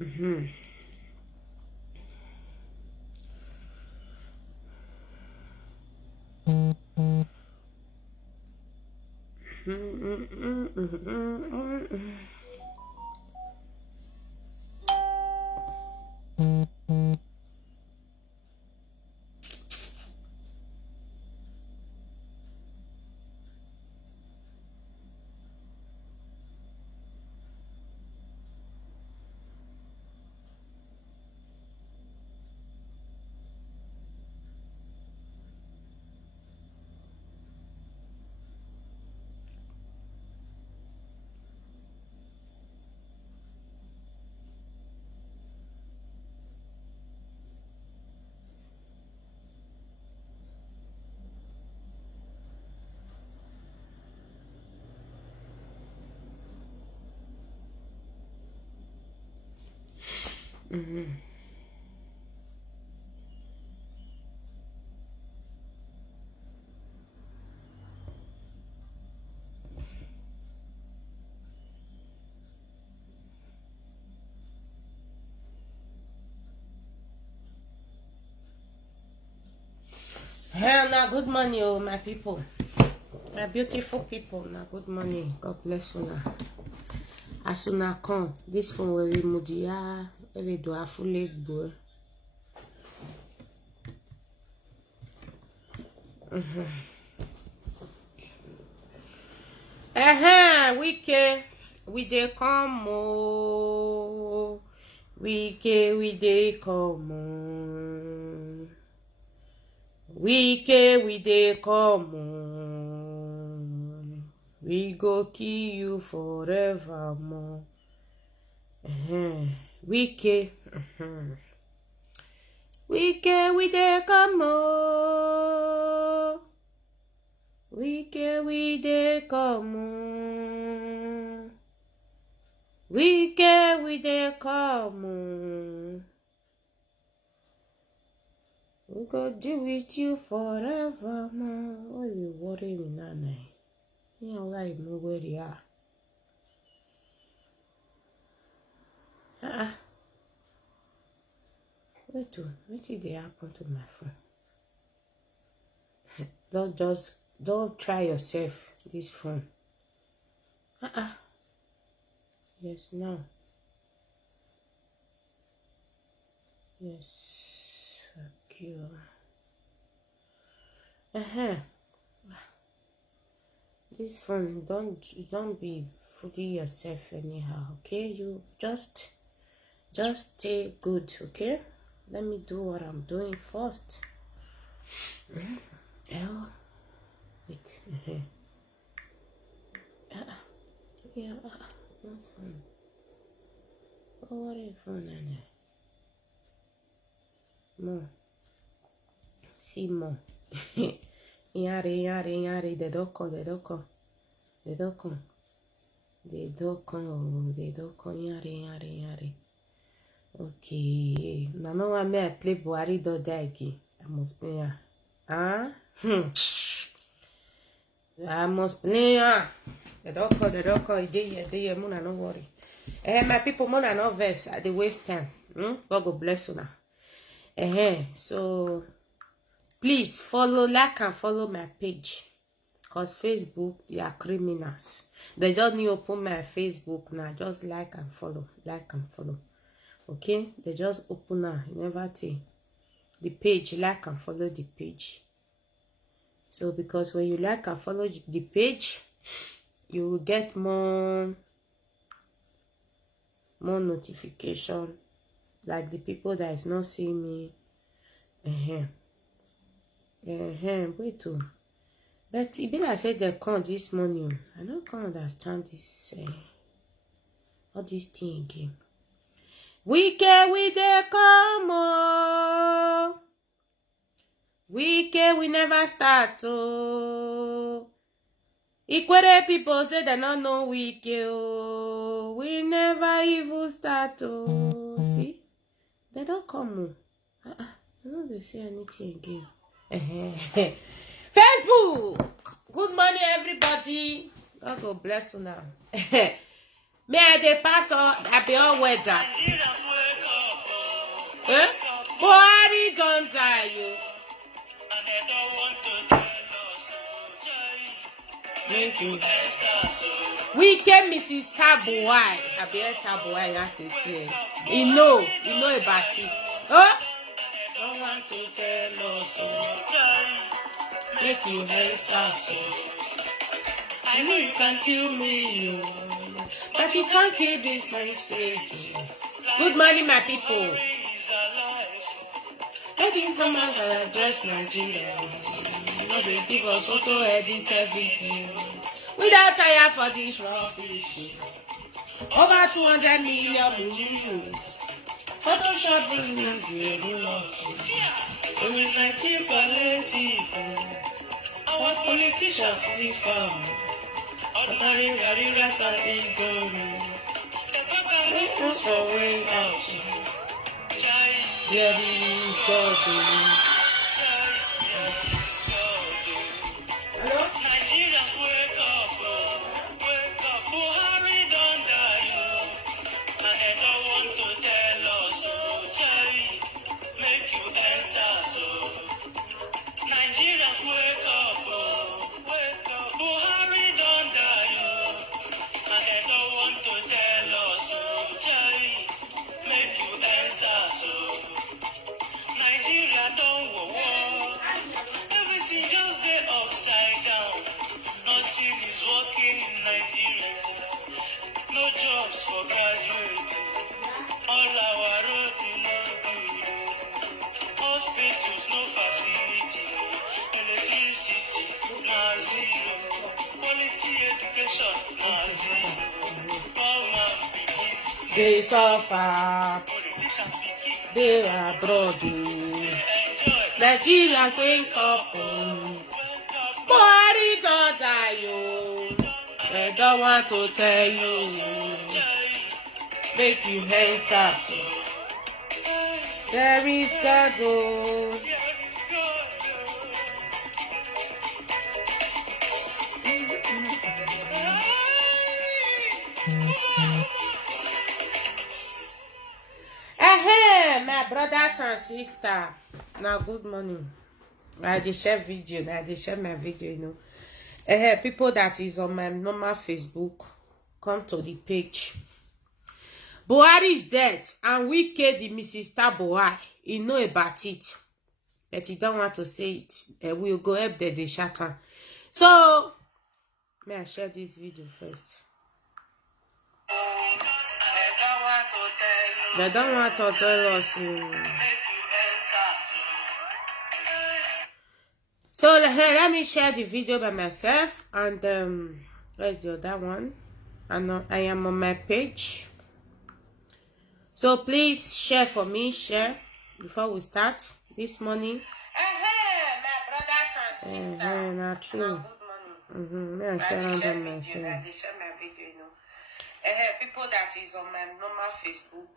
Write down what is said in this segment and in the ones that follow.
Mm-hmm. Hell, now good morning, oh my people, my beautiful people. Now good morning. God bless you now. As soon as come, this phone will remove the every do a full leg boy. We dey come oh. We dey come oh. We dey come on. We go kill you forevermore. Wike. Wike, we dey come on. Wike, we dey come on. Wike, we dey come on. We go deal with you forever, man. Why you worry me now, man? You don't like know where they are. What did they happen to my phone? Don't try yourself, this phone. Yes, no. Yes, fuck you. This phone, don't be fooling yourself anyhow, okay? You just stay good, okay? Let me do what I'm doing first. Oh, wait. Yeah, that's fine. Oh, what is phone and more? See more. Yari, they don't come, yari. Okay, now no one may play Buhari do again. I must play her. I must play her. They don't call, they here, Mona, no worry. My people, Mona, no verse at the waste time. God go bless you now. So please follow, like and follow my page. Because Facebook, they are criminals. They just need to open my Facebook now. Just like and follow. Okay? They just open now. You never think. The page, like and follow the page. So because when you like and follow the page, you will get more notification. Like the people that is not seeing me. Wait too. But it be like I said they come this morning. I don't can understand this all this thing again. We dey come oh. We never start oh. Ikwere people say they don't know Wike oh. We never even start oh. See? They don't come oh. I don't they say anything again. Facebook. Good morning, everybody. God go bless you now. Me I dey pass I be all weather. Buhari don die you. Thank you. Weekend Mrs. Tabuai. I be a Tabuai, that's it here. You know about it. Oh? Don't want to tell us so. Make you answer so. I know you can kill me, but you can't kill this message. Good morning, my people. Let him come out and address Nigeria. You know they give us auto edit everything. Without tire for this rubbish. Over 200 million views. Photoshop business really love you. Only 19 political. Our politicians still found. Ordinary rest are in going. Let us away out. There is God. Hello? Nigerians wake up. Buhari don't die. And they don't want to tell us. Make you answer so. Nigerians wake up. Buhari don't die. And they don't want to tell us. Make you answer so. Nigeria don't war. Everything just get upside down. Nothing is working in Nigeria. No jobs for graduates. All our roads do not good. Hospitals, no facility. Electricity, nah zero. Quality education, nah zero. They suffer. They are abroad. Nigerians wake up. Body don't die you. They don't want to tell you. Make you answer so. There is God. My brothers and sisters. Now good morning. I dey share video. I dey share my video, you know. People that is on my normal Facebook, come to the page. Buhari is dead, and we killed the Mrs. Tabuai. He know about it, but he don't want to say it. We'll go up there, they shatter. So, may I share this video first? They don't want to tell us. So let me share the video by myself, and where's the other one? And I am on my page. So please share for me, share before we start this morning. My brothers and sisters. Not true. I share on them myself. I share my video, you know. People that is on my normal Facebook.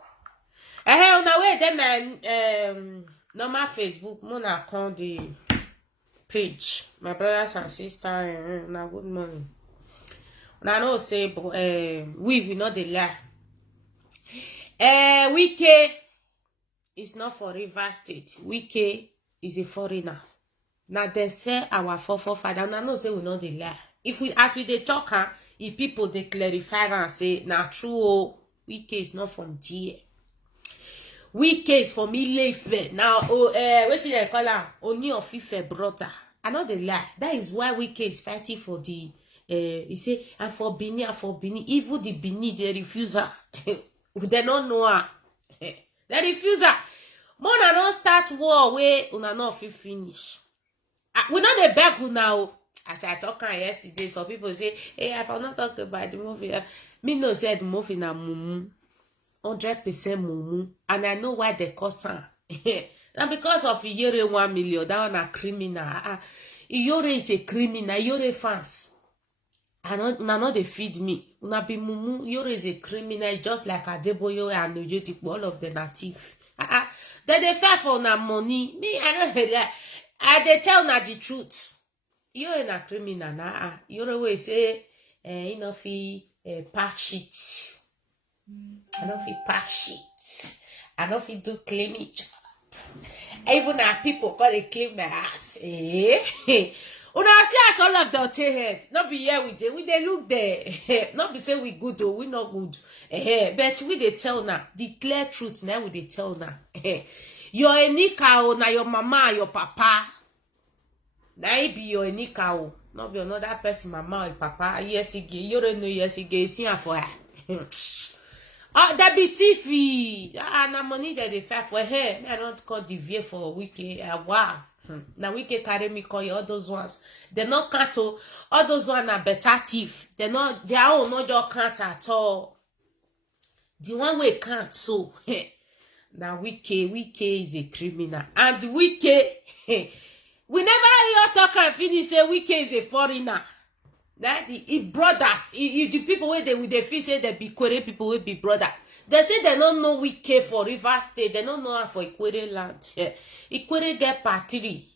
On the way, then my normal Facebook, Mona call the page. My brothers and sisters, now good morning. I know say, we not the lie. Wike is not for River State. Wike is a foreigner. Now they say our forefather. And I know say we not the lie. If we as we they talk, if people they clarify and say now true, Wike is not from GA. Wike is from Ile-Ife. Now, what did they call her? Oni of Ife brother. I know the lie. That is why Wike is fighting for the. He say, and for Bini. Even the Bini, they refuse her. They don't know her. They refuse her. More than not start war where una not finish. We know the beg now. As I talked yesterday, some people say, hey, I have not talked about the movie. Me no said the movie na mumu. 100% mumu. And I know why they cause her. And because of Iyore 1 million, that one a criminal. Iyore is a criminal. Iyore fans. Una they feed me. Una be mumu. Iyore is a criminal, just like Adeboyo and Oyedepo, all of the native. They fight for una money. Me, I don't hear that. They tell na the truth. You're a criminal. You're always say, you know, pack shit. I don't feel pass shit. I don't feel do cleaning. Even our people call it clean my ass. Eh? Una see us all of the head. Not be here with them. We they look there. Not be say we good or we not good. But we they tell now. The clear truth now we they tell now. Your enika o na your mama your papa. Now it be your enika o. Not be another person mama or papa. Yes, you don't know yes you see her for her. Oh, that be TV. Na money that they fair for her. I don't call the VA for a week. Wow. Now we can carry me call you all those ones. They're not cattle. All those ones are better thief. They're not. Their own not your can't at all. The one we can't so. Now Wike is a criminal, and Wike. We never hear talk and finish say Wike is a foreigner. That if brothers, if the people where they feel say they be Kwere people will be brother. They say they don't know Wike for River State. They don't know her for Ikwere land. Ikwere get patri.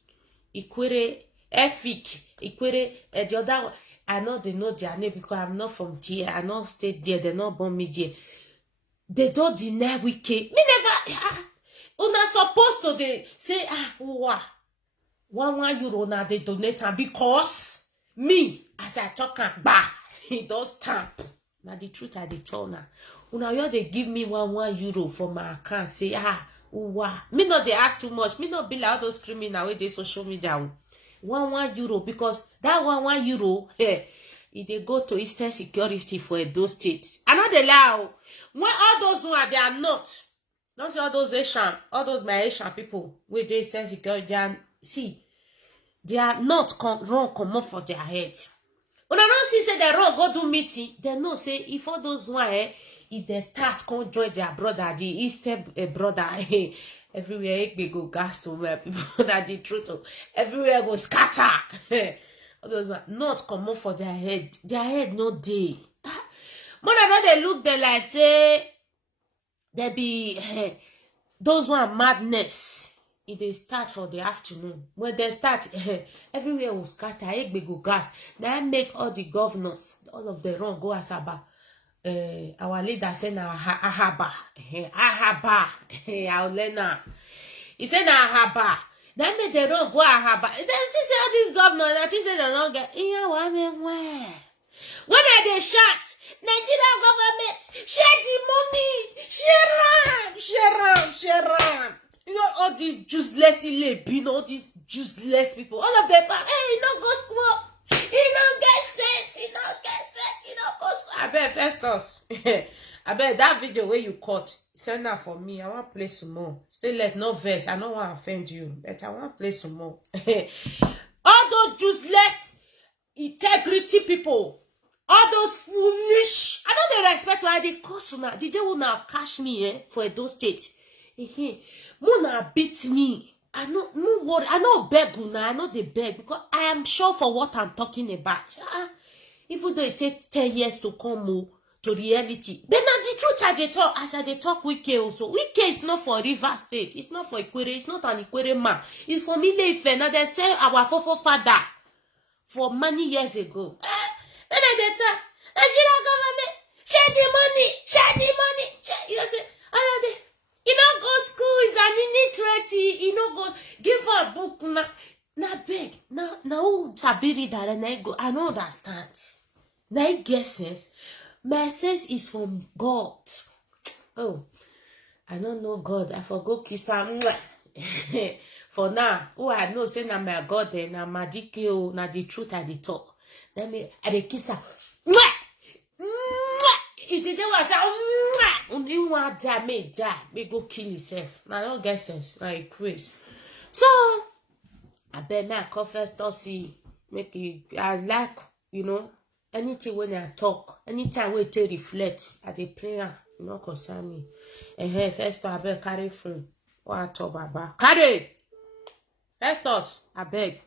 Ikwere Efik. Ikwere the other one. I know they know their name because I'm not from there. I not stay there. They not born me there. They don't deny Wike. Me never. Una supposed to they say wow. 1 euro now they donate her because me as I talk and bah he does stamp. Now the truth I dey tell now. Una you they give me 1 euro for my account. Say wow. Me not they ask too much. Me not be like all those criminal with the social media. 1 euro because that 1 euro if they go to Eastern Security for those states. I know they allow when all those one they are not. Not see all those Asian, all those my Asian people with the Eastern Security. They are, see, they are not wrong come up for their head. When I don't see say they wrong go do meeting, they know say if all those one if they start come join their brother, the Eastern brother, everywhere they go gas to where people that the truth everywhere go scatter. All those one not come up for their head no day. More than they look they like say there be those one madness. If they start for the afternoon, when they start, everywhere will scatter. Egbe go gas. Now make all the governors, all of the wrong go asaba. Our leader said na ahaba, ahaba, Aulena. He said na ahaba. Then make the wrong go ahaba. Then she say all these governors, that she say they don't get. When they shout, Nigerian government, share the money, share 'em. You know, all these useless all these useless people, all of them, hey, you don't go school, you don't get sense, you don't go school. I bet Festus, I bet that video where you caught, send that for me. I want to play some more. Still let no verse. I don't want to offend you, but I want to play some more. All those useless integrity people. All those foolish. I know they respect why they cost now. Did they want to cash me for those states? Mona beat me. I know no worry. I know beg now. I know they beg because I am sure for what I'm talking about. Even though it takes 10 years to come to reality. But now the truth I they talk as I they talk Wike also. Wike is not for River State. It's not for Ikwere. It's not an Ikwere man. It's for Ile-Ife. Now they say our forefather for many years ago. Then they tell Nigerian government share the money. You know say you don't go school is an illiterate. You don't go give her a book na beg now who sabiri that and I go. I don't understand. Now I guess sense. My sense is from God. Oh, I don't know God. I forgot kiss him. For now, I know say na my God then na madike na the truth I the talk. Let me I the kiss her. It didn't was you want die, may die, may go kill yourself. Now don't get sense, like Chris. So I bet my confess to see make it. I like anything when I talk, anytime we take reflect at the prayer, concern me. And first I beg carry phone. What talk about carry? Festus, I beg.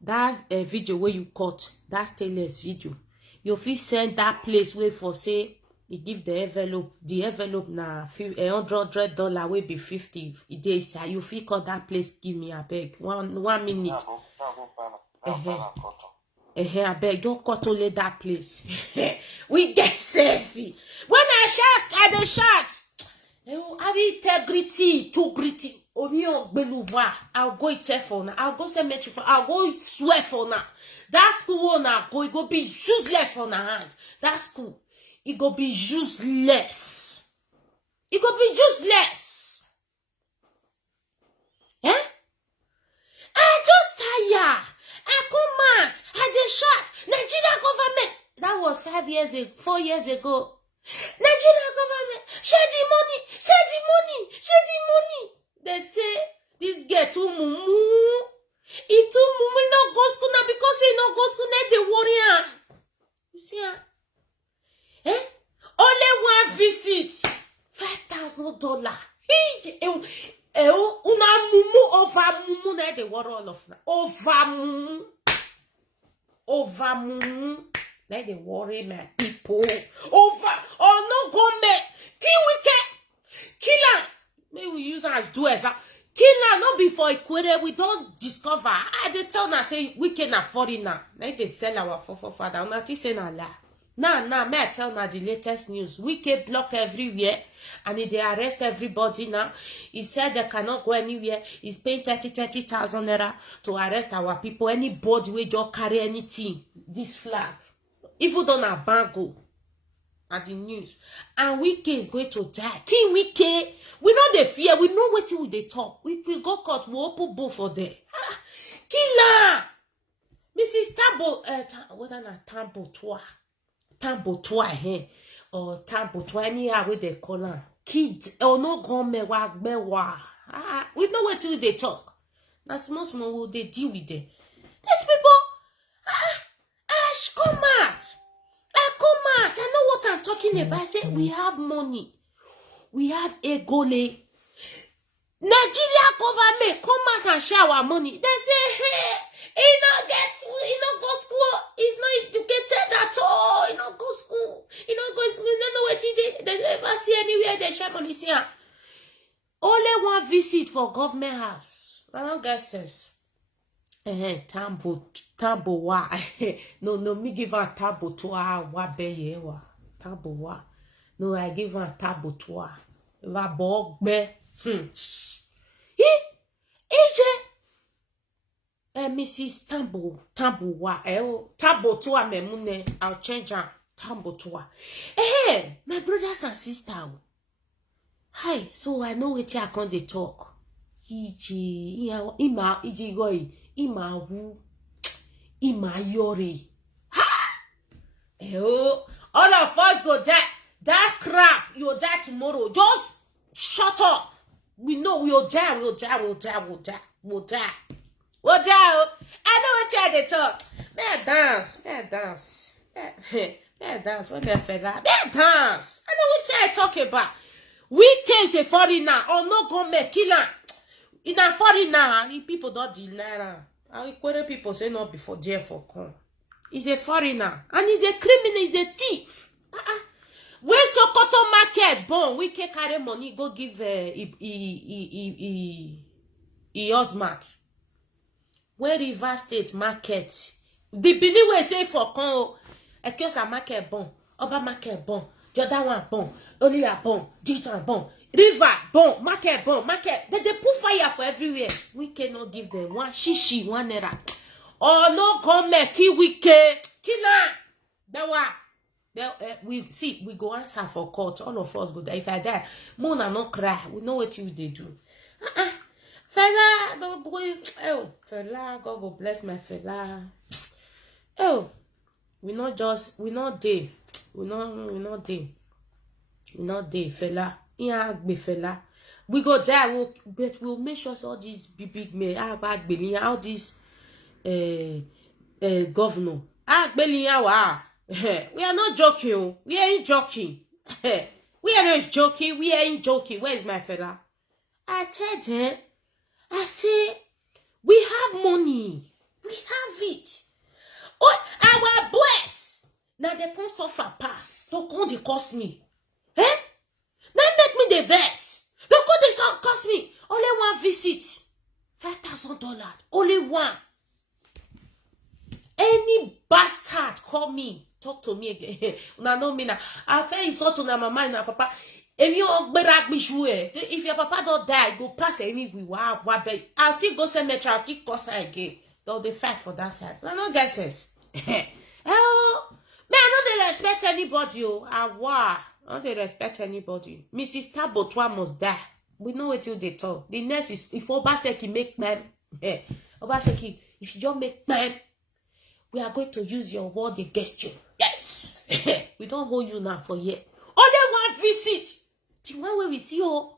That video where you caught, that stainless video. You fit send that place where for say you give the envelope na $100 will be 50 days. You fit call that place give me a beg 1 minute. I beg don't cut only that place. We get sexy. When I shout, I the shout. Have integrity, I'll go it for now. I'll go cemetery for. I'll go swear for now. That school now it go be useless for now hand. That school, it go be useless. It go be useless. Eh? I just tired. I come out. I just shot. Nigeria government. That was 5 years ago, 4 years ago. Nigeria government, share the money, share the money, share the money. They say this girl too mumu. He too mumu no go school now because he no go school now they worry am. You see am? Eh? Only one visit, $5,000. Una mumu over mumu now they worry all of now. Over mumu. Let they worry my people over no government. Kill her. May we use her as do as kill her, not before equated. We don't discover. They tell her say we can afford it now. Let they sell our father. I'm not saying a lie. Now, may I tell now the latest news. We can block everywhere and they arrest everybody now. He said they cannot go anywhere. He's paying 30,000 naira to arrest our people. Anybody we just carry anything, this flag. Even though na bango at the news, and Wike is going to die. King Wike, we know the fear. We know what you they talk. If we go court, we open both for them. Killer, Mrs. Tambo, whether na Tambo Toa, or Tambo Toa, anyhow where they call her. Kids, or no gome wa. We know what you they talk. That's small will they deal with them. These people. Come out. Come out. I know what I'm talking about. I said we have money. We have a goal. Nigeria government come out and share our money. They say, hey, he not go school. He's not educated at all. He not go school. He not go school. They know what they never see anywhere they share money. See, only one visit for government house. I don't get sense. Tambo wa. No, me give her tabo to wa be wa. Tabo wa. No, I give her tabo to wa. Va bog be. Mrs. Tambo wa. Tabo to wa memune. I'll change her. Tambo to wa. My brothers and sisters. Hi, so I know what I can't talk. Ima yori. Ha! All of us go die. That crap, you'll die tomorrow. Just shut up. We know we'll die. We'll die. I know what they talk. May dance. What the fella? May dance. I know what I talk about. We can say foreigner or no go make killer. In a foreigner, people don't deny. And people say not before jail for con. He's a foreigner and he's a criminal, he's a thief. When Sokoto market bon, we can carry money, go give husband. When River State market, the Benin will say for con, a case a market bon, Oba market bon, the other one bon, only a bon, this one bon. River, bon, market. They put fire for everywhere. We cannot give them one shishi, one naira. Oh no, come make we killer. We go answer for court. All of us go there. If I die, Mona not cry. We know what you they do. Fella, don't go. Oh, fella, God go bless my fella. Oh, we not there. We not there, fella. Yeah, fella. We go there, but we'll make sure all these big men, all these governor. We are not joking. We ain't joking. We ain't joking. Where is my fella? I told him, I say, we have money. We have it. Oh, our boys. Now they can't suffer pass. Don't they cost me. Now make me the verse. Don't go they cost me. Only one visit. $5,000. Only one. Any bastard call me. Talk to me again. Una know me now. I feel insult to my mama and my papa. If your papa don't die, go pass any we wow. I'll still go cemetery, I'll still cuss her again. Though they fight for that side. I no get sense. Oh, man, I don't respect anybody. Oh, I don't respect anybody. Mrs. Tabotwa must die. We know what they talk. The next is if Obaseki make man. Obaseki, if you don't make man, we are going to use your word against you. Yes. We don't hold you now for yet. Only one visit. The one where we see you.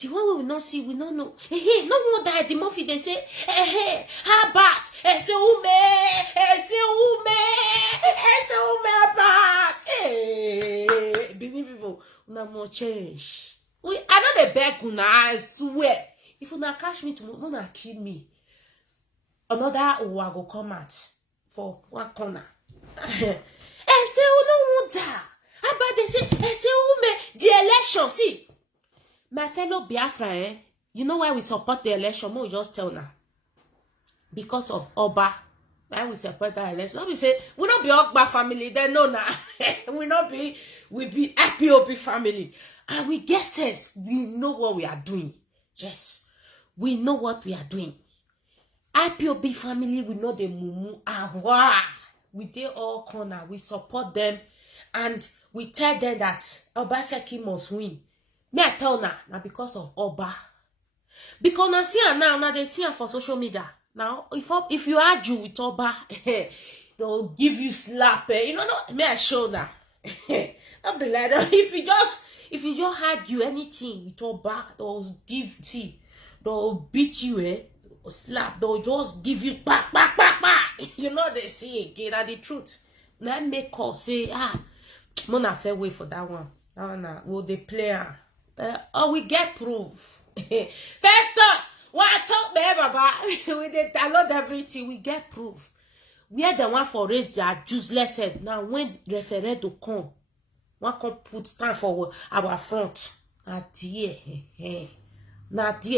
The one where we not see, we don't know. Hey, no more that the Murphy they say, hey, how about? Say about. Hey, baby people, no more change. I know the beg una, I swear. If you not catch me tomorrow, you not kill me. Another will go come out for one corner. Say no more that. How about they say, the election, see. My fellow Biafra, you know why we support the election? We just tell now. Because of Oba. Why we support that election? Not we say, we not be Ogba family, then no now. We be IPOB family. And we get sense. We know what we are doing. Yes. We know what we are doing. IPOB family, we know the mumu. We dey all corner. We support them. And we tell them that Obaseki must win. Me I tell now because of Oba. Because now see her now they see her for social media. Now if you argue with Oba, they'll give you slap. You know me I show now. Don't be like that. If you just argue anything with Oba, they'll give tea. They'll beat you, or slap. They'll just give you back. You know they say again and the truth. Now make call say Mona fair way for that one. Will they play her? We get proof. First, what talk me, Baba? We dey download everything. We get proof. We are the one for raise their useless head. Now, when referendum come, one can put stand for our front. Now, dear,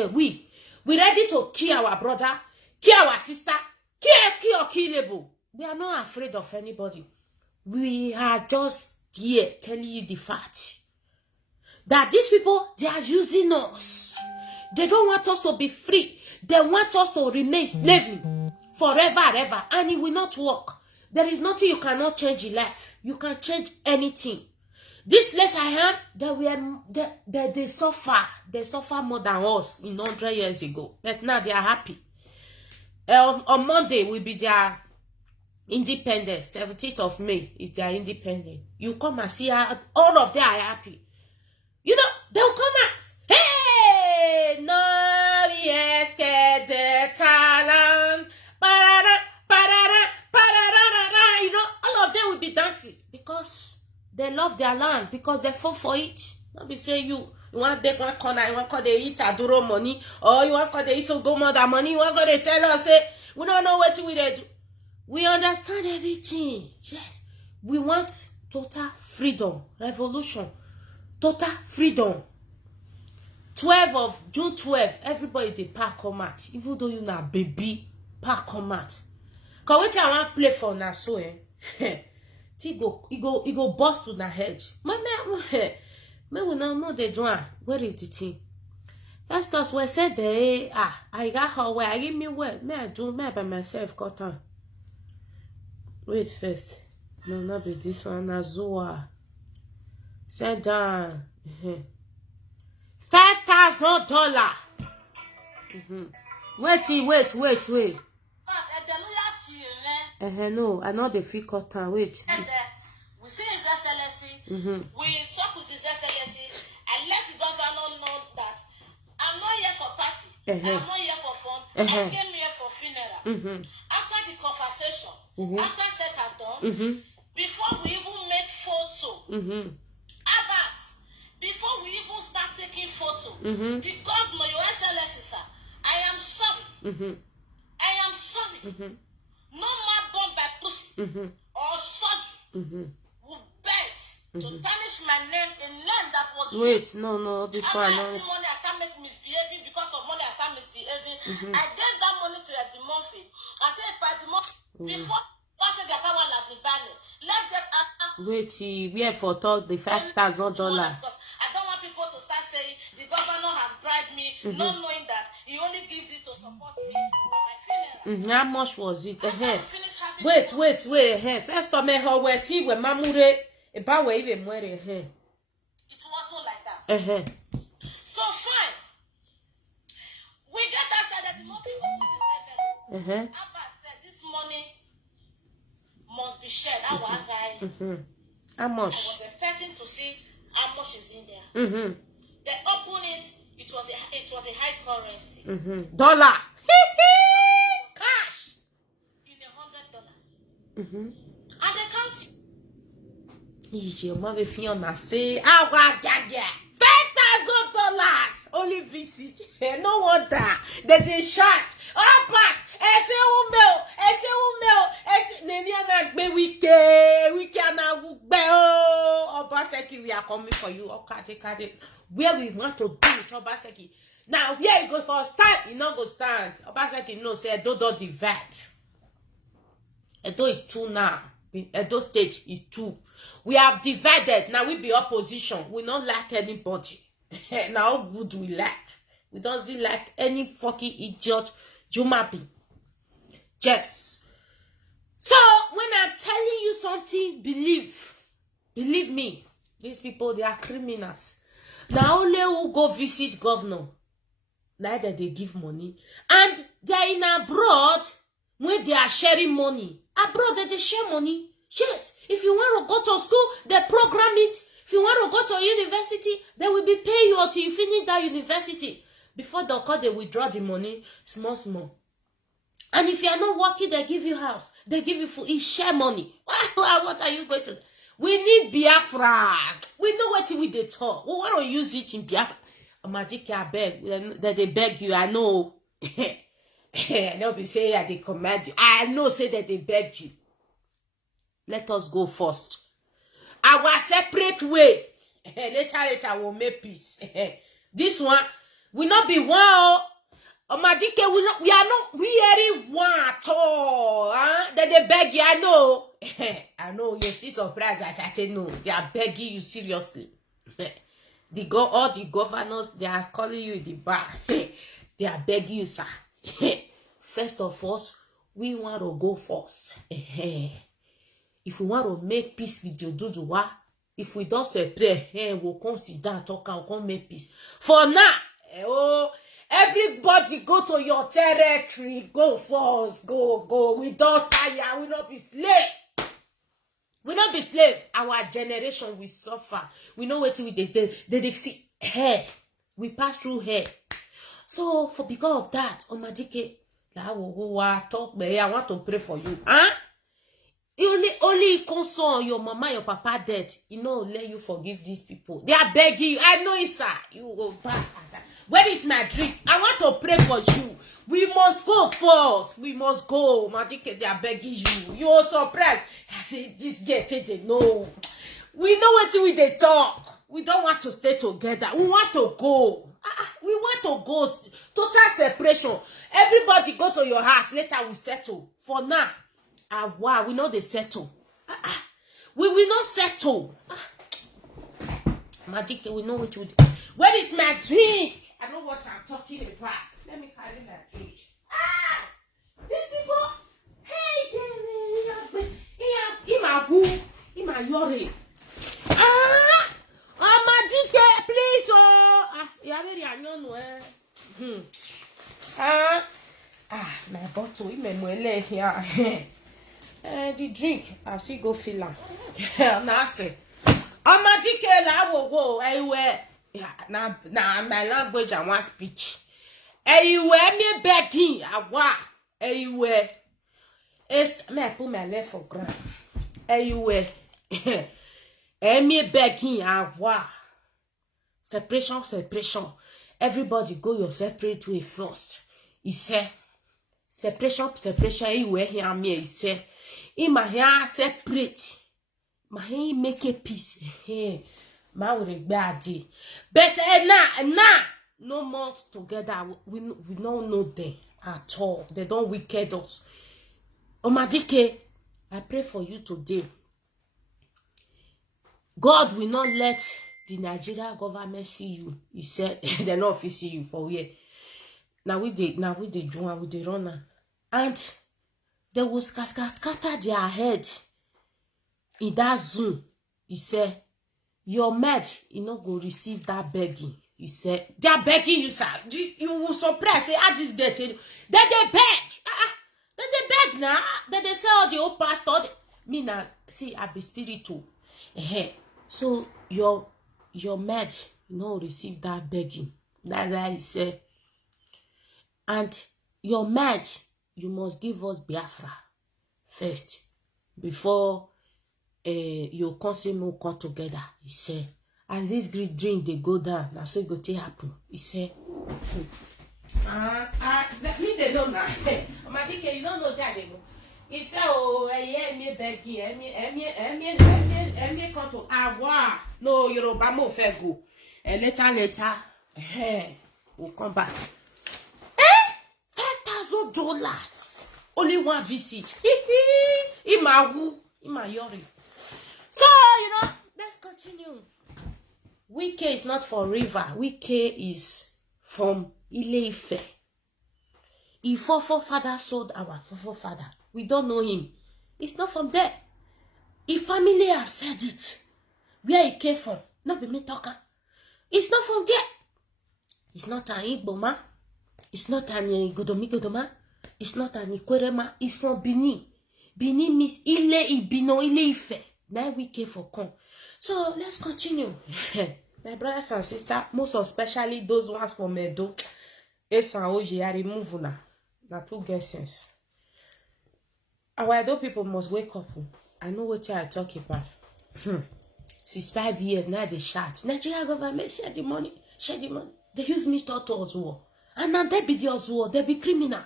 we ready to kill our brother, kill our sister, killable. We are not afraid of anybody. We are just here telling you the fact that these people, they are using us. They don't want us to be free. They want us to remain slaving forever and ever. And it will not work. There is nothing you cannot change in life. You can change anything. This place I am, they suffer. They suffer more than us in 100 years ago. But now they are happy. On Monday will be their independence. 17th of May is their independence. You come and see how all of them are happy. You know, they'll come out. Hey, no, yes, get the talent. You know, all of them will be dancing because they love their land, because they fought for it. Don't be say you want to take one corner, you want to eat Aduro money, or you want to eat Sogomoda money, you want to tell us, say, we don't know what we do. We understand everything. Yes. We want total freedom, revolution. Total freedom. 12 of June 12, everybody they park come out. Even though you na baby, park come out. Cause what I want play for na so he go bust to the hedge. Me we know the drum. Where is the thing? First us we said I got her where I give me where. Me I do me by myself cut on. Wait first. No, not be this one. Azua. Sit down. $5,000. Wait. No, I know the free cotton. Wait. We see his excellency. We talk with his excellency. I let the governor know that I'm not here for party. I'm not here for fun. I came here for funeral. After the conversation, after set and done, before we even make photo, before we even start taking photo, the governor, your excellency, sir, I am sorry. I am sorry. No more bomb by pussy or surgery will bet to tarnish my name, a name that was wait, no, this one. No. Money I start make misbehaving because of money I start misbehaving. I gave that money to Eddie Murphy. I said, Eddie Murphy, before I said that I want to ban it, let that wait, we have for talk the $5,000. Because I don't want people to not knowing that he only gives this to support me for my funeral. How much was it? Wait. First of all, we see when Mamure about where even more. It wasn't like that. So fine. We got outside that the more people open this envelope. Abba said this money must be shared. Our guy. How much? I was expecting to see how much is in there. They opened it. It was a high currency. Dollar. Cash. In $100. And they count it. Your mother Fiona say, $5,000 only visit. No wonder that they shout. Oh, but we are coming for you. Where we want to do with Obaseki. Now, here you go for stand, you not go stand. Obaseki no say Edo do the VAT. Edo is 2 now. Edo state is 2. We have divided. Now we be opposition. We don't like anybody. Now good we like. We don't see like any fucking idiot human being. Yes. So when I'm telling you something, believe me. These people, they are criminals. Now only who go visit governor. Neither they give money. And they are in abroad when they are sharing money. Abroad they share money. Yes. If you want to go to school, they program it. If you want to go to university, they will be paying you until you finish that university. Before they withdraw the money, small. And if you are not working, they give you house. They give you food. It's share money. What are you going to do? We need Biafra. We know what we they talk. We want to use it in Biafra. Magic, I beg. That they beg you. I know. I know be say that they command you. I know say that they beg you. Let us go first. Our separate way. Later we'll make peace. This one will not be one. Omadike we are not wearing one at all. That they beg you, I know. I know you see surprised as I say no. They are begging you seriously. All the governors, they are calling you in the back. They are begging you, sir. First of all, we want to go first. If we want to make peace with your Duduwa, if we don't separate, we'll consider talk and we'll make peace. For now, everybody go to your territory. Go first. Go. We don't tire. We not be slave. We not be slave. Our generation will suffer. We know what we they see hair. We pass through hair. So because of that, Omadike, I want to pray for you. Only concern your mama, your papa dead. Let you forgive these people. They are begging you. I know it, sir. You go back. Where is my drink? I want to pray for you. We must go first. We must go. Madike, they are begging you. You are surprised. I say, this girl, no. We know what they talk. We don't want to stay together. We want to go. We want to go. Total separation. Everybody go to your house. Later we settle. For now. Wow, we know they settle. We will not settle. Magic, we know what you do. Where is my drink? I know what I'm talking about. Let me carry my drink. These people. Hey, Ima Yori. Magic, please. You very my bottle. Here. The drink, I see go fill am. Now say, Omadike la wo anywhere. Na my language I want speech. Anywhere me begging, awa. Anywhere. Me put my leg for ground. Anywhere. Me begging, awa. Separation. Everybody go your separate way first. He said, separation. Anywhere here me. He said. In my hair separate. My hair make a peace. My would bad. But now, no more together. We don't know them at all. They don't wicked us. Omadike, I pray for you today. God will not let the Nigeria government see you. He said they not see you for where. Now we the join with the runner. And they will scatter their head in that Zoom. He said, your med, you not go receive that begging. He said, they are begging you, sir. You will surprise. Say, I just get it. Then they beg. Then they beg now. Then they say, oh, the old pastor. Me now, see, I be spiritual. So your med, you know, receive that begging. That he said. And your med, you must give us Biafra first before you come say no come together. He said, as this great dream they go down, now so it go to happen. He said, me they know now. My dear, you don't know say they go. He said, oh, me begging, me come to Awa. No, Yoruba mo fe go. Later, we'll come back. $5,000. Only one visit. Imayori. So, let's continue. Wike is not for river. Wike is from Ile-Ife. If forefather sold our forefather, we don't know him. It's not from there. If family have said it, where he came from, not be me talker. It's not from there. It's not an Igboma. It's not an Godomigoma. It's not an Ikwerema. It's from Benin. Benin means Ile-Ife. Now we came for come. So let's continue. My brothers and sisters, most especially those ones from Edo, Es and Oji, I remove now. Now two get sense. Our Edo people must wake up. I know what I talk about. Since 5 years now they shout. Nigeria government share the money. They use me to war. And now they be the war. They be criminal.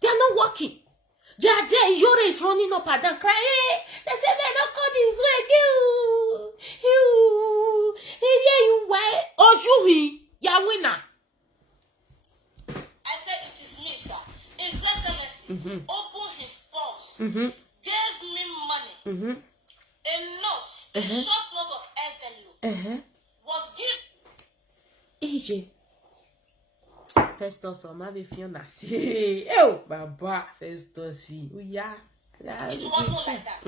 They are not working. They are there. Yore is running up and down crying. Hey, they say they don't call this way. You why? Oh, you winner. I said it is me, sir. His Excellency opened his purse, gave me money, a note, a short note of envelope was given. AJ. Festus, I'm having Fiona say, oh, Baba, Festus, oh, yeah. It wasn't like that.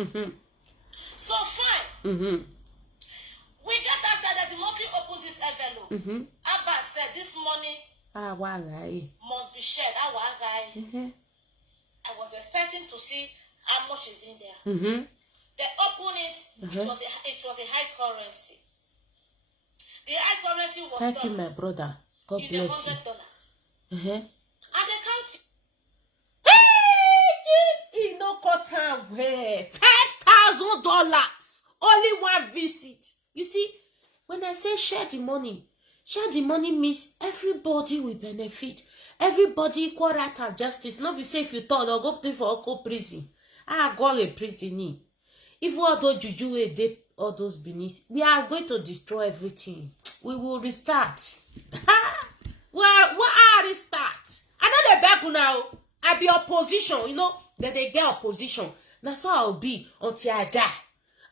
So fine. We got that said that the Murphy opened this envelope. Abba said this money must be shared. I was expecting to see how much is in there. They opened it. It was a high currency. The high currency was Thank you, my brother. God bless you. And they count it. Hey, he no cut time where $5,000. Only one visit. You see, when I say share the money means everybody will benefit. Everybody equal right and justice. Not be say if you thought I'll go for prison. I go a prison. If all those juju all those beneath, we are going to destroy everything. We will restart. What are restart? I know the back now. I be opposition, that they get opposition. That's how I'll be until I die.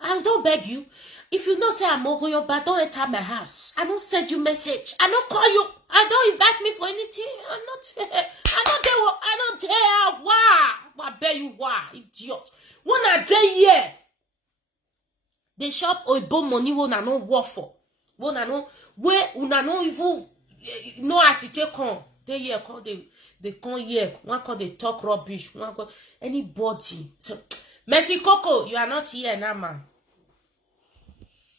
I don't beg you. If you know say I'm Ogoyo, but don't enter my house. I don't send you message. I don't call you. I don't invite me for anything. I don't dare. Why? I beg you, why? Idiot. When I day here, they shop Oibo money when I know work for. When I know where una know even no as it take on. They here call they come here. One call they talk rubbish. One call anybody. So Mercy Coco, you are not here now, man.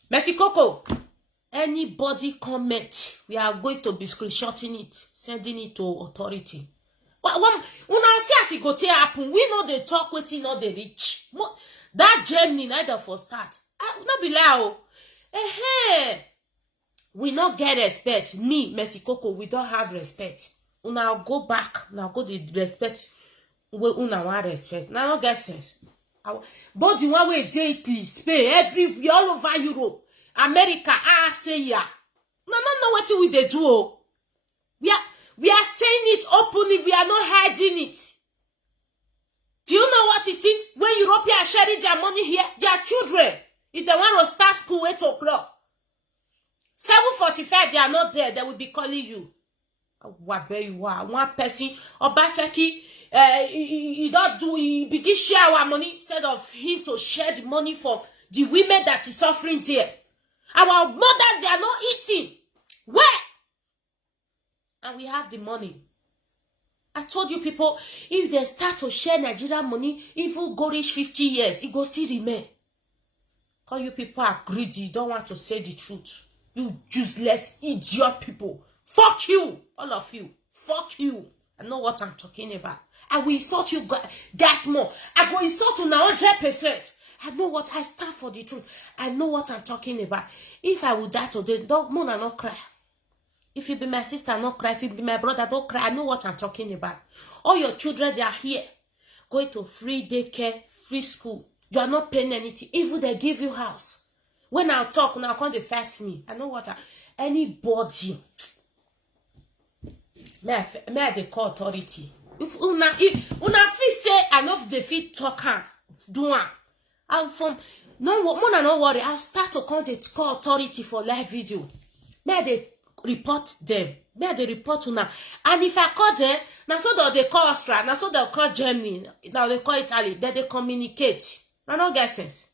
Mercy Coco, anybody comment, we are going to be screenshotting it, sending it to authority. Una see as it go to happen, we know they talk waiting, not the rich. That Germany neither for start. I not be loud. We not get respect. Me, Mercy Coco, we don't have respect. Una go back, now go the respect. We una want respect. Now not get sense. But the one way Italy, Spain, everywhere, all over Europe, America, say yeah. No, what we they do. We are saying it openly, we are not hiding it. Do you know what it is? When Europeans are sharing their money here, their children, if they want to start school 8 o'clock, 7:45, they are not there. They will be calling you. Where you are. One person, Obaseki, he don't do, he begin share our money instead of him to share the money for the women that is suffering there. Our mothers, they are not eating. Where? And we have the money. I told you people, if they start to share Nigerian money, even go reach 50 years, it go still remain. Because you people are greedy, you don't want to say the truth. You useless, idiot people. Fuck you, all of you. Fuck you. I know what I'm talking about. I will insult you guys more. I go insult you now 100%. I know what I stand for the truth. I know what I'm talking about. If I would die today, don't moan and not cry. If you be my sister, not cry. If you be my brother, don't cry. I know what I'm talking about. All your children, they are here. Going to free daycare, free school. You are not paying anything. Even they give you house. When I talk, now can't they fight me? I know what anybody. May I call authority? If una feel say I know the fit talker do one. I'm from no worry. I'll start to call authority for live video. May they report them. May they report una. And if I call them, now so they call Austria, now so they'll call Germany, now they call Italy, then they communicate. Now no get sense.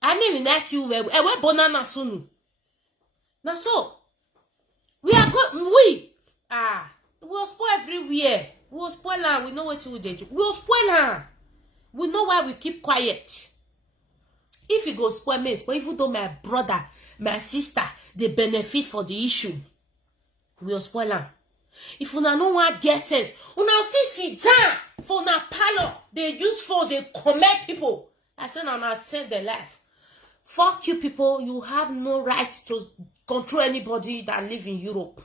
I mean we net you we banana sunu. Now so we are good. We will spoil everywhere. We will spoil her. We know what to do. We will spoil her. We know why we keep quiet. If you go spoil me, but even though my brother, my sister, they benefit for the issue, we will spoil her. If una no one guesses, una still sit down for una parlor. They use for they comment people. I said una save their life. Fuck you people. You have no right to control anybody that live in Europe.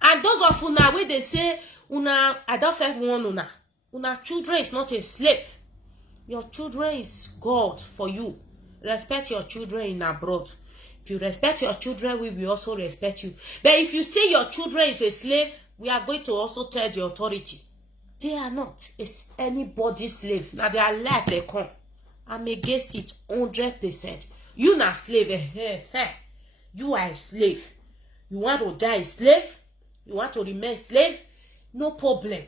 And those of una where they say una, I don't first want una. Una children is not a slave. Your children is God for you. Respect your children in abroad. If you respect your children, we will also respect you. But if you say your children is a slave, we are going to also tell the authority. They are not. It's anybody's slave. Now their life they come. I'm against it 100%. You not slave. Fair. You are a slave. You want to die a slave? You want to remain slave? No problem.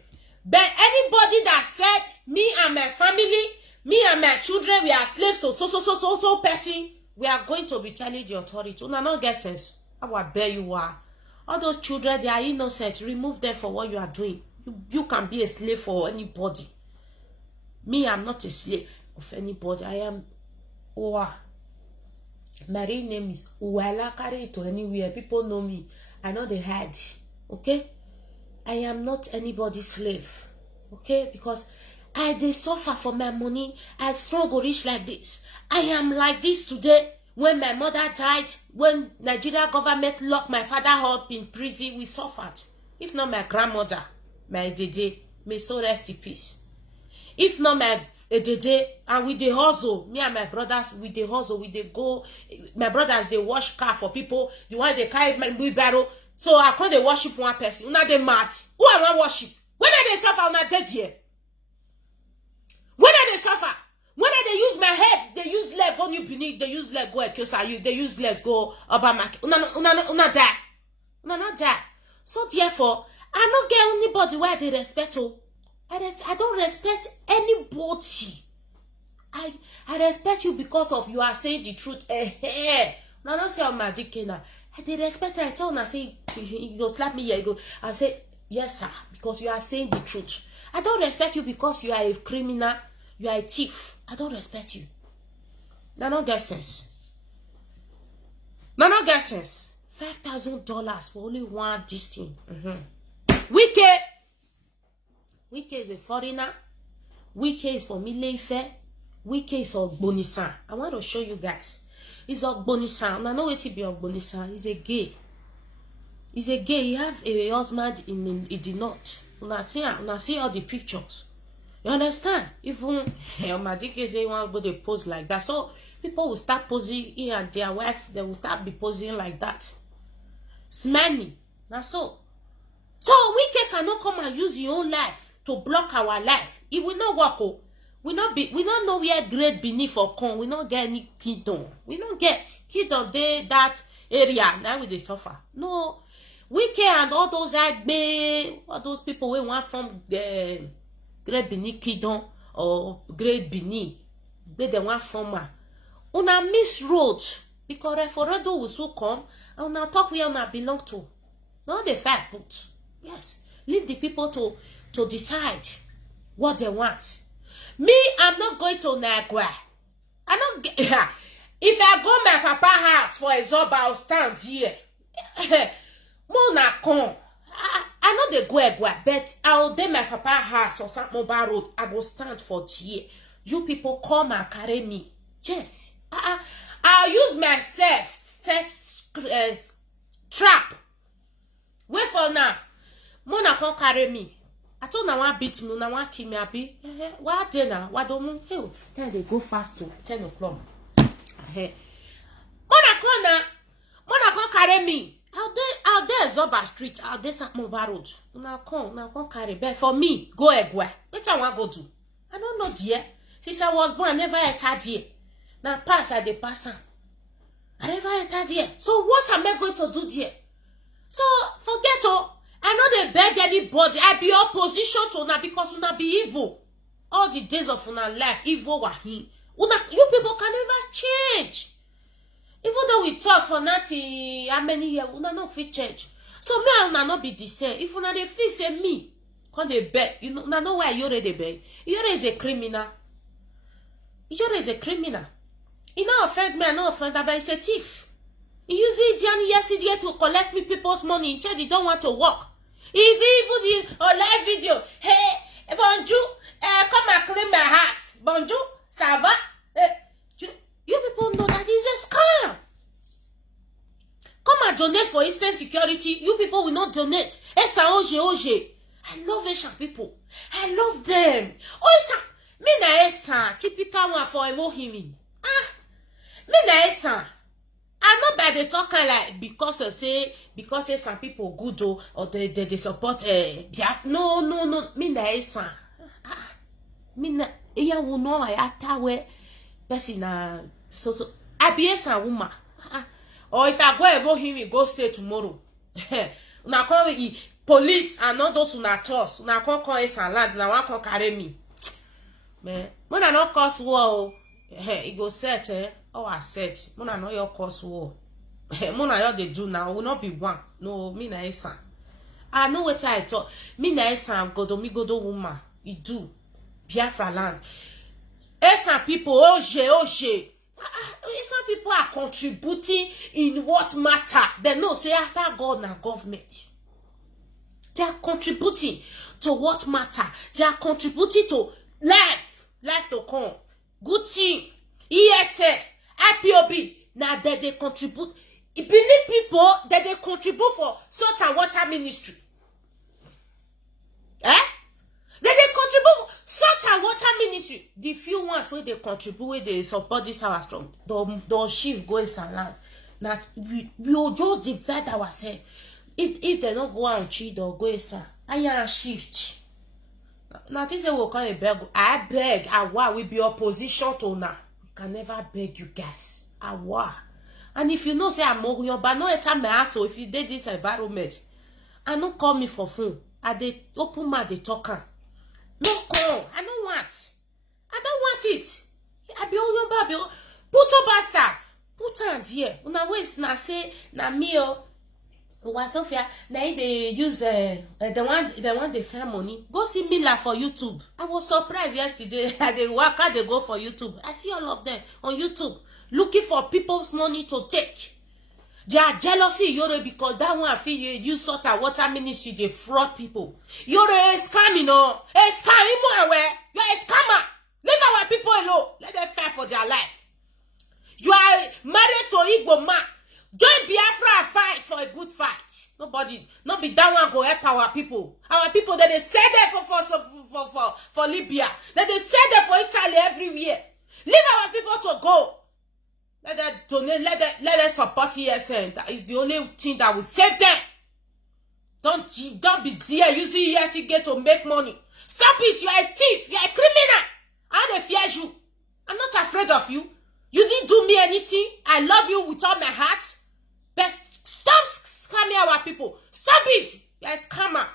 But anybody that said, me and my family, me and my children, we are slaves to so person, we are going to be telling the authority. Una no get sense. I will bear you are. All those children, they are innocent. Remove them for what you are doing. You can be a slave for anybody. Me, I'm not a slave of anybody. I am Owa. My real name is Uwala. Carry it to anywhere. People know me. I know they hide. Okay? I am not anybody's slave. Okay? Because they suffer for my money. I struggle rich like this. I am like this today. When my mother died, when Nigeria government locked my father up in prison, we suffered. If not my grandmother, my dede, may so rest in peace. If not my dede, and with the hustle, me and my brothers, with the hustle, with the go, my brothers, they wash car for people, the one they carry my wheelbarrow. So I call they worship one person. Una they mad. Who I want worship? When are they suffer? Una dead here. When are they suffer? When they use my head, they use leg go you beneath, they use leg go Ekiosa you, they use legs go Obamaki. Una die. Una not die. So therefore, I don't get anybody where they respect. I don't respect anybody. I respect you because of you are saying the truth. Now don't say I'm magic now. They respect her. I tell her, say, you go slap me here. You go. I say, yes, sir, because you are saying the truth. I don't respect you because you are a criminal. You are a thief. I don't respect you. Now, no get sense. No get sense. $5,000 for only one this thing. Wike is a foreigner. Wike is for Ile-Ife. Wike is for Ogbonisan. I want to show you guys. He's Ogbonisan. I know what he be Ogbonisan. He's a gay. He's a gay. He have a husband in the north. Una see all the pictures. You understand? Even my DK say want to go to pose like that. So people will start posing, he and their wife, they will start be posing like that. Smelly. Now so Wike cannot come and use your own life to block our life. It will not work. We don't know where great beneath or come. We don't get any kingdom. We don't get kingdom. They that area. Now we they suffer. No. Wike and all those Agbe, all those people we want from the Great Benin Kingdom or Great Benin, they want from una miss road because referendum will soon come and una talk where una belong to. Not the fact, but yes, leave the people to decide what they want. Me, I'm not going to Nagua. I don't get. If I go my papa house for a job, I'll stand here. Mona come. I know they go, but I'll do my papa house or some mobile road. I go stand for here. You people come and carry me. Yes. I'll use myself set trap. Wait for now. Mona come carry me. I told now one beat me, now one kill me abi. What dinner? What don't you? Can they go fast to 10 o'clock? Mona come carry me. Out there Zoba Street, out there St. Mobile Road. Now come carry. But for me, go egwa. What I want go do? I don't know, dear. Since I was born, I never entered here. Now pass at the passer. I never entered here. So what am I going to do there? So forget all. I know they beg anybody. I be opposition to una because una be evil. All the days of una life, evil were him. You people can never change. Even though we talk for nothing, how many years, una no fit change. So me and una not be the same. If una dey feel say me, come dey beg. You know why Iyore dey beg. Iyore is a criminal. Iyore is a criminal. He not offend me, I not offend her, but he's a thief. He used it yesterday to collect me people's money. He said he don't want to work. He even did a live video. Hey, bonjour, come and clean my house. Bonjour, ça va? You people know that is a scam. Come and donate for Eastern Security. You people will not donate. Oje. I love Asian people. I love them. Oh, me na Esa, typical one for Elohim. Me na Esa. I'm not by the talking like because say some people good or they support no. Me na Esa. Me na iya wo no ayatawe person so I be Esa woman. Or if I go him, we go stay tomorrow. Una call police and not those who not trust. Una call Esa land. Una want to carry me. Man, when I not cause war, it go set. Oh, I said, Mona know your cause war. Mona your they do now will not be one. No, me na Esa. I know what I thought. Me na Esa godo woman. You do. Biafra land. Esa people, Oje. Some people are contributing in what matter. They know say after God and government. They are contributing to what matter. They are contributing to life to come. Good thing. ESA, IPOB. Now that they contribute. Believe people that they contribute for salt and water ministry. They contribute salt and water ministry. The few ones where they contribute, where they support this our strong, the shift go in land. Now we will just divide ourselves. If they don't go and cheat or go in I am shift. Now this will call a beg. I beg. Awa we be opposition to now. Can never beg you guys. Awa. And if you know say I'm more but no time my ass. So if you did this environment, and don't call me for phone. I they open my they talker. No call. I don't want it. I be all your baby. Put up bastard. Put on here. Una waste na say na me Sophia. Now they use the one they find money. Go see Mila for YouTube. I was surprised yesterday. They work out they go for YouTube. I see all of them on YouTube looking for people's money to take. They are jealousy, Iyore, because that one feel you use salt and water ministry, they fraud people. Iyore is scamming, no? A scam, you're a scammer. Leave our people alone. Let them fight for their life. You are married to Igbo man. Join Biafra and fight for a good fight. Nobody, not be that one go help our people. Our people that they send them for Libya. That they send them for Italy everywhere. Leave our people to go. Let them donate, let them support ESN. That is the only thing that will save them. Don't be there using ESN to make money. Stop it, you are a thief, you are a criminal. I don't fear you. I'm not afraid of you. You didn't do me anything. I love you with all my heart. But stop scamming our people. Stop it. You're a scammer.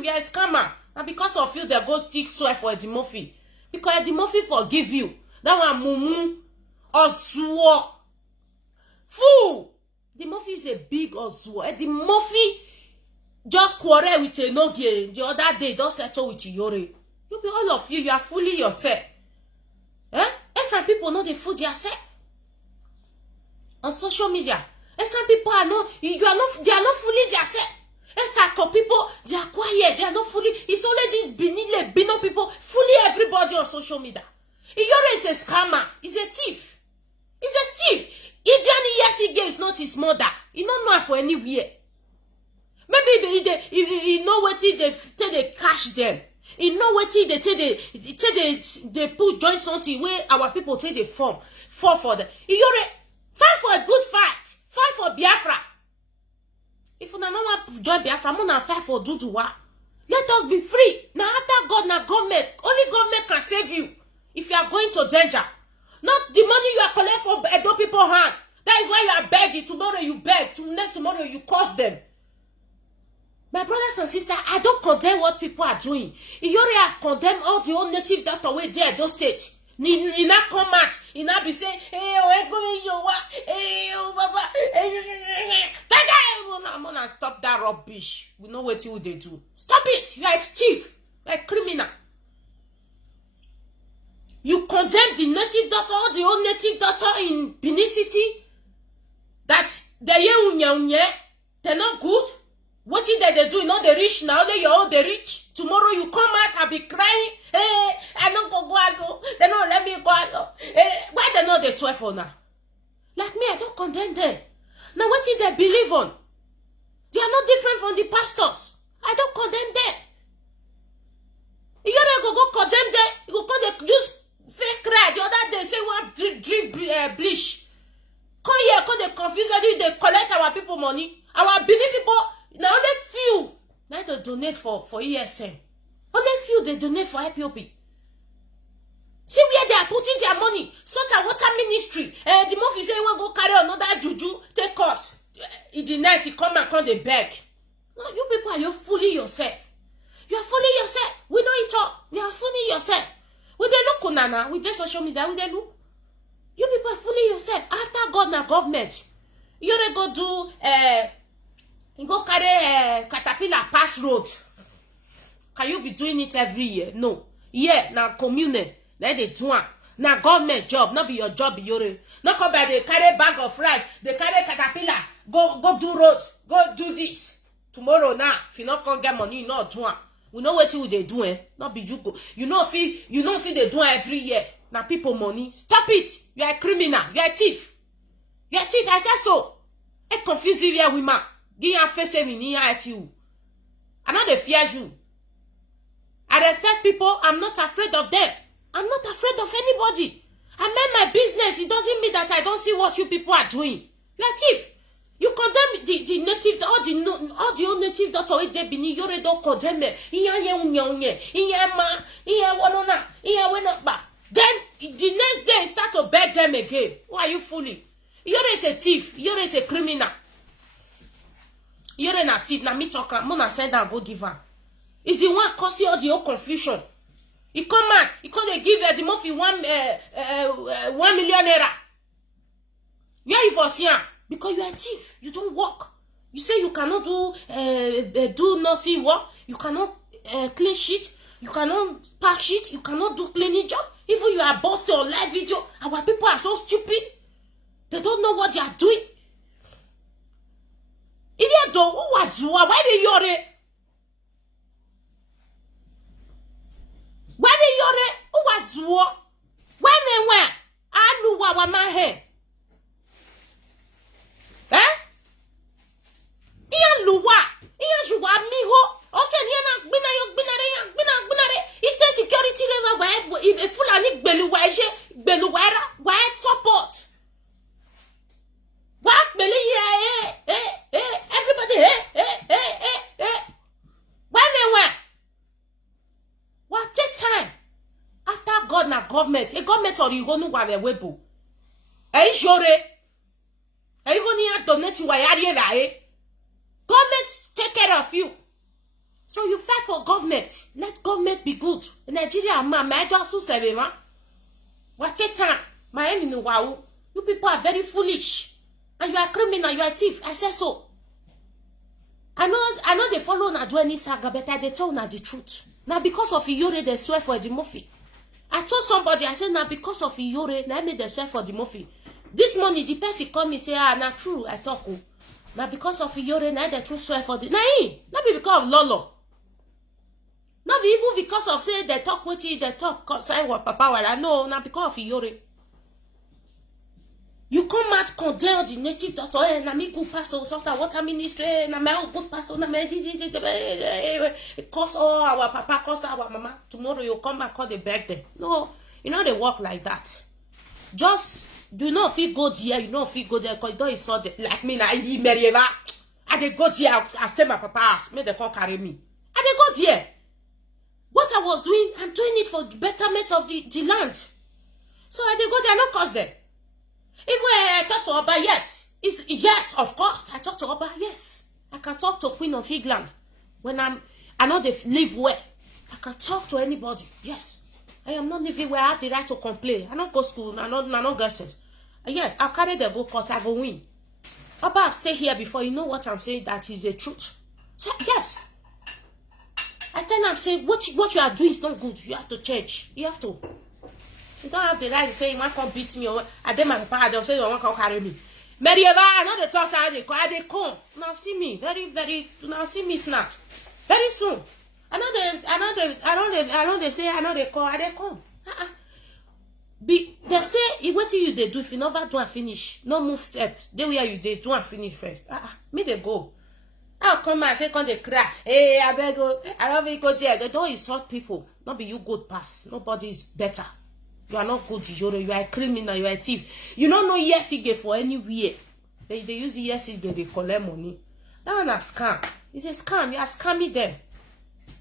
You're a scammer. And because of you, they go stick swear for Eddie Murphy. Because Eddie Murphy forgive you. That one mumu Osuo. Fool. Eddie Murphy is a big Osuo. Eddie Murphy just quarrel with Enogie the other day. Don't settle with Iyore. You be all of you are fooling yourself. Eh? And some people know they fool themselves on social media. And some people are not, they are not fooling themselves. And some people, they are quiet, they are not fooling. It's only these Bino people fooling everybody on social media. Iyore is a scammer. He's a thief. He's a thief. Idiani Yesige is not his mother. He don't know her for anywhere. Maybe he know what they cash them. He know what they put join something where our people take the form for them. Iyore, fight for a good fight. Fight for Biafra. If you don't want join Biafra, I'm gonna fight for Duduwa. Let us be free. Now after God, now government, only government can save you. If you are going to danger, not the money you are collecting for Edo people hand. That is why you are begging. Tomorrow you beg. Next tomorrow you curse them. My brothers and sisters, I don't condemn what people are doing. Iyore have condemned all the old native doctor way there, those states. He not come out. He not be saying, hey, Baba, I'm gonna stop that rubbish. We know what they do. Stop it. You are a thief. You are a criminal. You condemn the native doctor, all the old native doctor in Benin City. That they're not good. What is that they do? You know they rich now. They all the rich. Tomorrow you come out and be crying. Hey, I don't go Guazo. They don't let me go. Hey, why they know they swear for now? Like me, I don't condemn them. Now what is they believe on? They are not different from the pastors. I don't condemn them. You don't go condemn them. You go come just fake cry. The other day say one drip bleach. Come here, come they confuse you. They collect our people money. Our Benin people. Now only few now they donate for ESN. Only few they donate for IPOP. See where they are putting their money. Such a water ministry. The Murphy say want go carry another juju, take us. In the night he come and they beg. No, you people are you fooling yourself. You are fooling yourself. We know it all. You are fooling yourself. We they look Nana, we just social media, we they look. You people are fooling yourself. After God and government, you they go do you go carry caterpillar pass road. Can you be doing it every year? No. Yeah, now commune. Let they do it. Now government job, not be your job, Iyore. Not come by they carry bag of rice, they carry caterpillar, go do road, go do this. Tomorrow now, if you not come get money, you not do it. We know what you they do, not be you go. You know if they do it every year. Now people money. Stop it. You are a criminal. You are a thief. You are a thief, I said so. It confuse you here, women. I'm not they fear you. I respect people. I'm not afraid of them. I'm not afraid of anybody. I mind my business. It doesn't mean that I don't see what you people are doing. You are thief. You condemn the native, all the old native doctor they be Iyore don't condemn them. Then the next day start to beg them again. Why are you fooling? Iyore is a thief. Iyore is a criminal. You're not thief. Now me talk. Mona said that go give her. Is the one causing all the whole confusion? He come out. He can't give the Murphy 1 million naira. Where you for see her? Because you are a thief. You don't work. You say you cannot do nothing work. You cannot clean shit. You cannot pack shit. You cannot do cleaning job. Even you are posting on live video. Our people are so stupid. They don't know what they are doing. If you don't, who was you? Why did you? Why did you? Who was you? When? I knew what was my head. Eh? Iyan luwa. Iyan juwa mi ho. Ose ni na gbinare. It's security level where if Fulani gbelu why support. What believe everybody when what take time after God na government a government or you go no wa webo Iyore you go near donate you. Government take care of you. So you fight for government. Let government be good. Nigeria, my daughter, what time? My enemy, wow. You people are very foolish. And you are criminal, you are thief. I said so. I know they follow na do any saga, but they tell na the truth. Now because of Iyore, they swear for the Murphy. I told somebody, I said, now because of Iyore, now I made them swear for the Murphy. This morning, the person come me say, not true, I talk. Now because of Iyore, now the truth swear for the... Not be because of Lolo. Not be even because of say they talk with you, they talk concerning what Papa will. No, not because of Iyore. You come out condemn the native doctor, na me good pastor, sort of water ministry, na me good pastor, na me cause all our papa, cause our mama. Tomorrow you come back, call the beg them. No, you know they work like that. Just do not feel go there, you know feel go there, because you don't insult them. Like me, I they go there, I stay my papa ask, make they come carry me. I they go there. What I was doing, I'm doing it for the betterment of the land. So I they go there, not cause them. If I talk to Oba, yes. Yes, of course. I talk to Oba, yes. I can talk to Queen of England. When I know they live well. I can talk to anybody. Yes. I am not living where I have the right to complain. I don't go school. I don't get it. Yes, I'll carry the go court. I go win. Oba, I'll stay here before you know what I'm saying. That is the truth. So, yes. I tell them, say, what you are doing is not good. You have to change. You have to. You don't have the right to say you want to come beat me or I did my papa, they'll say you want to come carry me. Medieva, I know the talk how they come. Now see me, now see me snap. Very soon. I know they say I know they call, they come. They say what you they do if you never do and finish. No move steps. They where you they do and finish first. Me they go. I'll come and say come they cry. Hey, I beg you, I love you go there. They don't insult people. Not be you good pass. Nobody is better. You are not good, Iyore. You are a criminal. You are a thief. You don't know Yesige for anywhere. They use Yesige, they collect money. That one a scam. It's a scam. You are scamming them.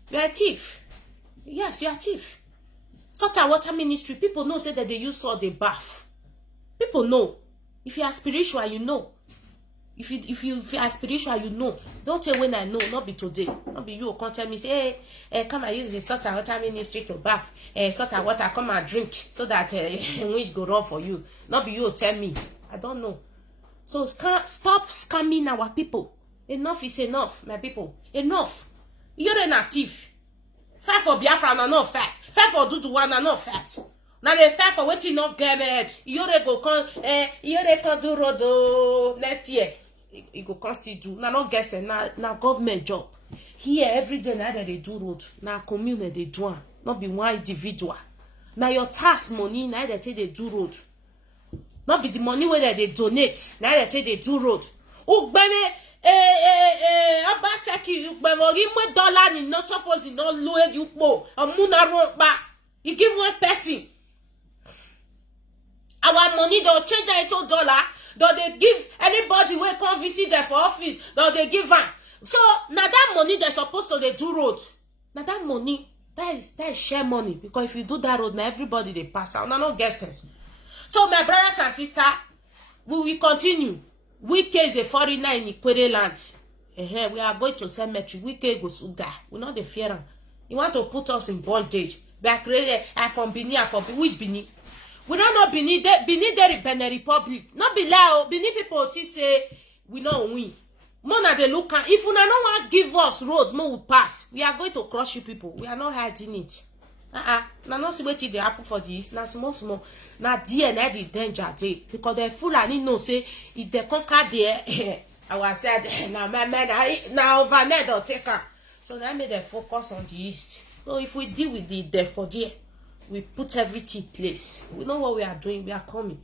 You are a thief. Yes, you are a thief. Salt and water ministry. People know say that they use salt, they bath. People know. If you are spiritual, you know. If you are spiritual, you know. Don't tell when I know, not be today. Not be you come tell me, say, hey, come and use the salt and water ministry to bath. Salt and water, come and drink so that which go wrong for you. Not be you tell me. I don't know. So stop scamming our people. Enough is enough, my people. Enough. You're an active. Fight for Biafra and not fat. Fight for Duduwa and not fat. Now they fight for what you not get mad. You're go come do road next year. You go come still do. Now not guessing. Now government job. Here every day now that they do road. Now community they do. Not be one individual. Now your tax money now that they do road. Not be the money where they donate. Now that they do road. Ugbene Abasaki ugbene $1 ni not supposed to not lower you po. Amuna wrong back. You give one person. Our money they'll change it to $1. Though they give anybody who come visit them for office, though they give them. So now that money they're supposed to they do road. Now that money that is share money, because if you do that road, now everybody they pass out. Now no guesses. So my brothers and sisters, we will continue. Wike is a foreigner in Ikwere land. We are going to cemetery. Wike goes to die. We not the fear. You want to put us in bondage. We are created from Benin and from which Benin? We don't know Benin. Benin the Benin Republic. Not be loud. Benin people say we don't win. More than they look at. If we don't want to give us roads, more will pass. We are going to crush you people. We are not hiding it. Now not see what they happen for this. Now small. Now DNA the danger day because the Fulani know say if they conquer there, I was said now now overnight they'll take her. So that made them focus on the east. So if we deal with the there for there, we put everything in place. We know what we are doing. We are coming.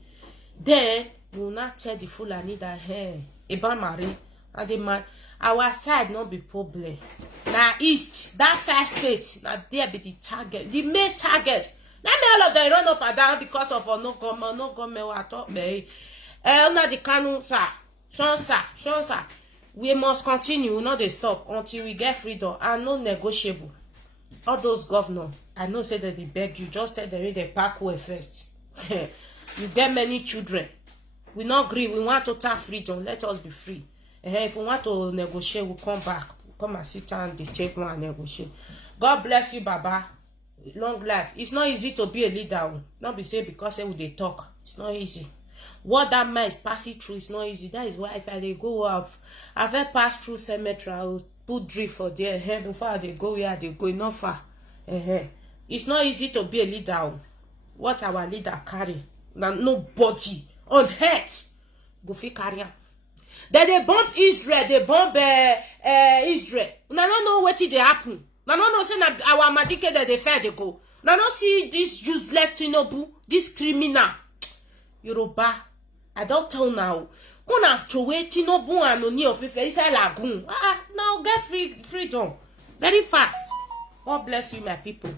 Then we will not tell the Fulani that hey, Eba Marie and the man. Our side not be problem. Now east, that first state, now there be the target, the main target. Now me all of them run up and down because of no government. I thought me. Now the canon sir. We must continue, not they stop until we get freedom and no negotiable. All those governors, I know say that they beg you, just tell them they pack away first. You get many children. We not agree. We want total freedom. Let us be free. If we want to negotiate, we'll come back. We'll come and sit down and take one and negotiate. God bless you, Baba. Long life. It's not easy to be a leader. Not be say because they talk. It's not easy. What that man is passing through is not easy. That is why if I go up, I've had passed through cemetery, I will put drift for there. Before they go where they go, not far. It's not easy to be a leader. What our leader carry? Now nobody on earth go fit carry am. Then they bomb Israel, they bomb Israel. Now don't know what they happen. Now don't know say our Madike that they fair they go. Now don't see this useless Tinubu, this criminal. Yoruba, I don't tell now. Una throw Tinubu and Oni of Ife lagoon. Now get freedom very fast. God bless you, my people.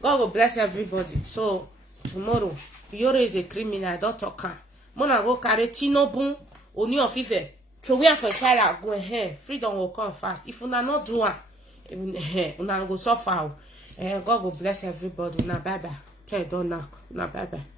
God will bless everybody. So tomorrow, Yoro is a criminal. I don't talk. Mona go carry Tinubu, Oni of Ife. Throw we for Sarah go ahead. Freedom will come fast. If una not do it, una go suffer. God will bless everybody. Una bye bye. Try don't knock. Una bye bye.